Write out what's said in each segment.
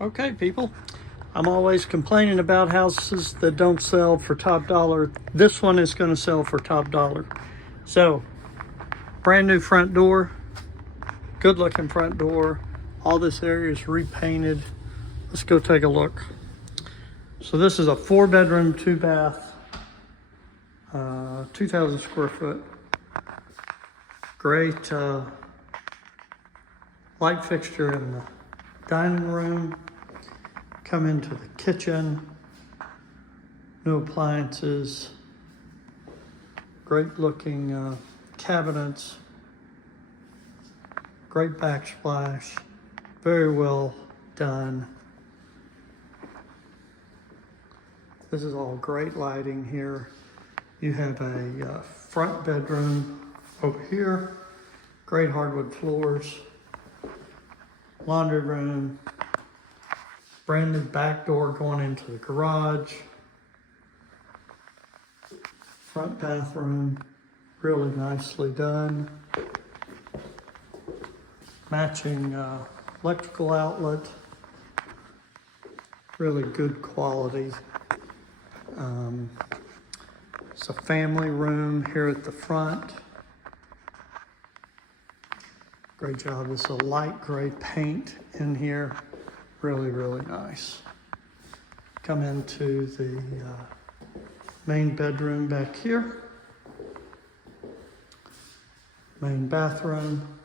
Okay, people, I'm always complaining about houses that don't sell for top dollar. This one is going to sell for top dollar. So, brand new front door, good looking front door. All this area is repainted. Let's go take a look. So this is a 4-bedroom, 2-bath, 2,000 square foot. Great light fixture in the dining room. Come into the kitchen, new appliances, great looking cabinets, great backsplash, very well done. This is all great lighting here. You have a front bedroom over here, great hardwood floors, laundry room, brand new back door going into the garage, front bathroom, really nicely done. Matching electrical outlet, really good quality. It's a family room here at the front. Great job. It's a light gray paint in here. Really, really nice. Come into the main bedroom back here. Main bathroom.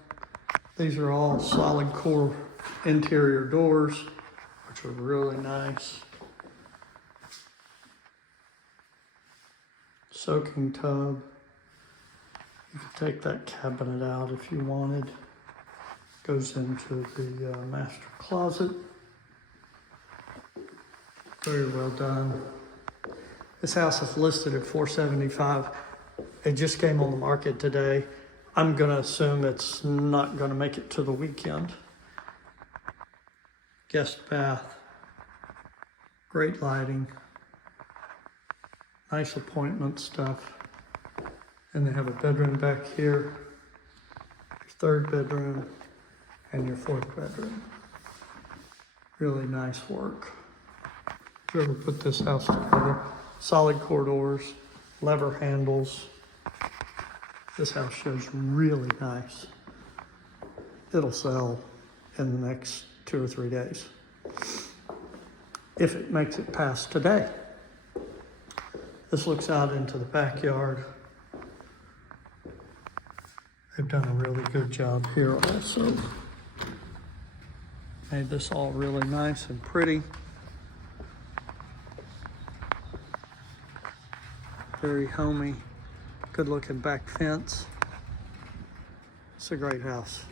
These are all solid core interior doors, which are really nice. Soaking tub. You can take that cabinet out if you wanted. Goes into the master closet. Very well done. This house is listed at $475. It just came on the market today. I'm gonna assume it's not gonna make it to the weekend. Guest bath, great lighting, nice appointment stuff. And they have a bedroom back here, your third bedroom, and your fourth bedroom. Really nice work. Whoever put this house together, solid corridors, lever handles. This house shows really nice. It'll sell in the next 2 or 3 days, if it makes it past today. This looks out into the backyard. They've done a really good job here also. Made this all really nice and pretty. Very homey, good looking back fence. It's a great house.